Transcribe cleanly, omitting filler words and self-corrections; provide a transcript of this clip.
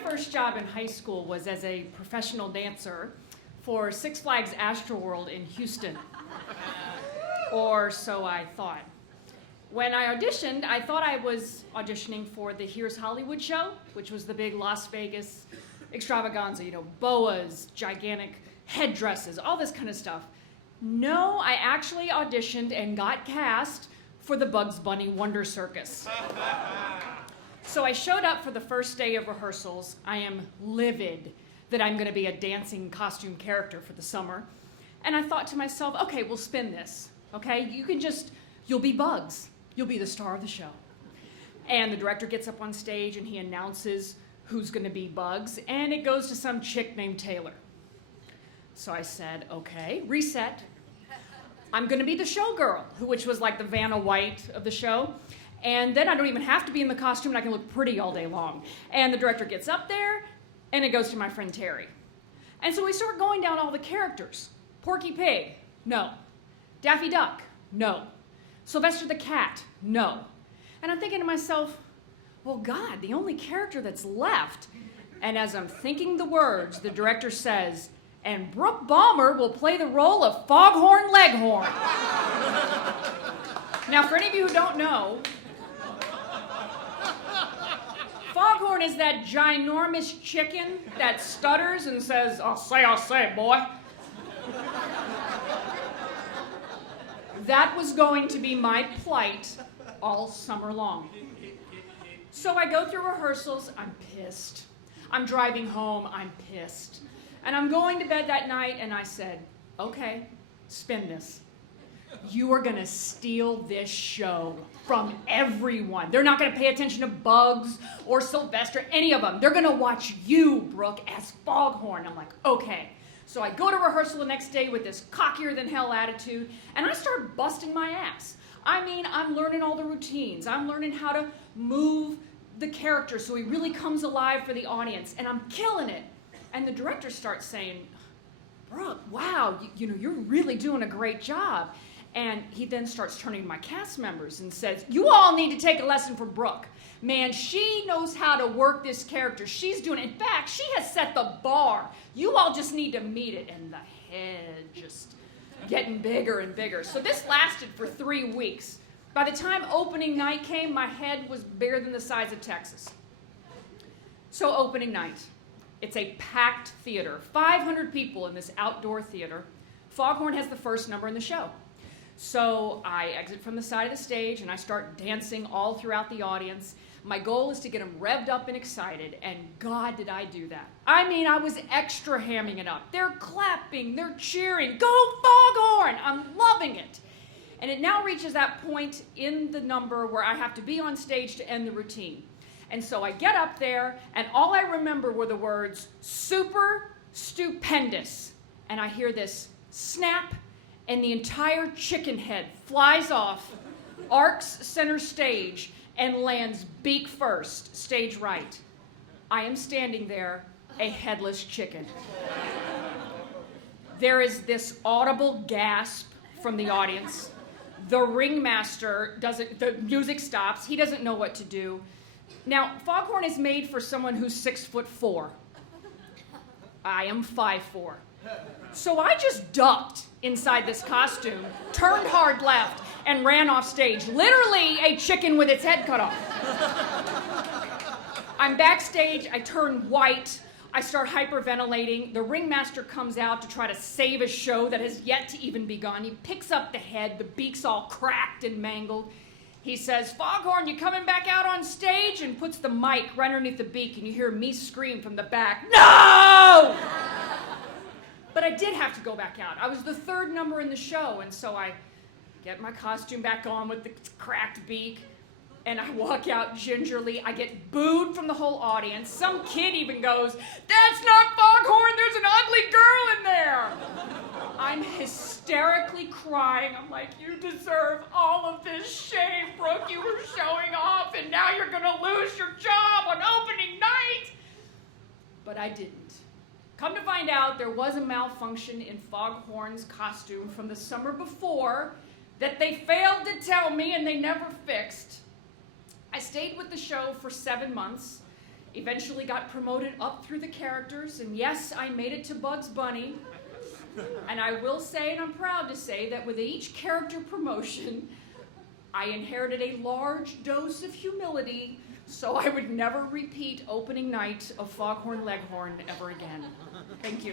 first job in high school was as a professional dancer for Six Flags Astroworld in Houston. Or so I thought. When I auditioned, I thought I was auditioning for the Here's Hollywood show, which was the big Las Vegas extravaganza, you know, boas, gigantic headdresses, all this kind of stuff. No, I actually auditioned and got cast for the Bugs Bunny Wonder Circus. So I showed up for the first day of rehearsals. I am livid that I'm going to be a dancing costume character for the summer. And I thought to myself, okay, we'll spin this, okay? You'll be Bugs. You'll be the star of the show. And the director gets up on stage and he announces who's going to be Bugs, and it goes to some chick named Taylor. So I said, okay, reset. I'm going to be the showgirl, which was like the Vanna White of the show. And then I don't even have to be in the costume, and I can look pretty all day long. And the director gets up there, and it goes to my friend Terry. And so we start going down all the characters. Porky Pig, no. Daffy Duck, no. Sylvester the Cat, no. And I'm thinking to myself, well, God, the only character that's left. And as I'm thinking the words, the director says, and Brooke Baumer will play the role of Foghorn Leghorn. Now, for any of you who don't know, Foghorn is that ginormous chicken that stutters and says, I'll say, boy. That was going to be my plight all summer long. So I go through rehearsals, I'm pissed. I'm driving home, I'm pissed. And I'm going to bed that night, and I said, okay, spin this. You are going to steal this show from everyone. They're not going to pay attention to Bugs or Sylvester, any of them. They're going to watch you, Brooke, as Foghorn. I'm like, okay. So I go to rehearsal the next day with this cockier-than-hell attitude, and I start busting my ass. I mean, I'm learning all the routines. I'm learning how to move the character so he really comes alive for the audience, and I'm killing it. And the director starts saying, Brooke, wow, you're really doing a great job. And he then starts turning to my cast members and says, you all need to take a lesson from Brooke. Man, she knows how to work this character. She's doing it. In fact, she has set the bar. You all just need to meet it. And the head just getting bigger and bigger. So this lasted for 3 weeks. By the time opening night came, my head was bigger than the size of Texas. So opening night. It's a packed theater. 500 people in this outdoor theater. Foghorn has the first number in the show. So I exit from the side of the stage and I start dancing all throughout the audience. My goal is to get them revved up and excited, and God, did I do that. I mean, I was extra hamming it up. They're clapping, they're cheering, go Foghorn! I'm loving it. And it now reaches that point in the number where I have to be on stage to end the routine. And so I get up there, and all I remember were the words, super stupendous. And I hear this snap, and the entire chicken head flies off, arcs center stage, and lands beak first, stage right. I am standing there, a headless chicken. There is this audible gasp from the audience. The ringmaster the music stops. He doesn't know what to do. Now, Foghorn is made for someone who's 6'4". I am 5'4". So I just ducked inside this costume, turned hard left, and ran off stage. Literally a chicken with its head cut off. I'm backstage, I turn white, I start hyperventilating. The ringmaster comes out to try to save a show that has yet to even begun. He picks up the head, the beak's all cracked and mangled. He says, Foghorn, you coming back out on stage? And puts the mic right underneath the beak, and you hear me scream from the back, no! But I did have to go back out. I was the third number in the show, and so I get my costume back on with the cracked beak, and I walk out gingerly. I get booed from the whole audience. Some kid even goes, that's not Foghorn, there's an ugly girl in there. I'm hysterically crying. I'm like, you deserve all of this shame, Brooke. You were showing off, and now you're going to lose your job on opening night. But I didn't. Come to find out, there was a malfunction in Foghorn's costume from the summer before that they failed to tell me and they never fixed. I stayed with the show for 7 months, Eventually got promoted up through the characters, and yes, I made it to Bugs Bunny. And I will say, and I'm proud to say, that with each character promotion, I inherited a large dose of humility, so I would never repeat opening night of Foghorn Leghorn ever again. Thank you.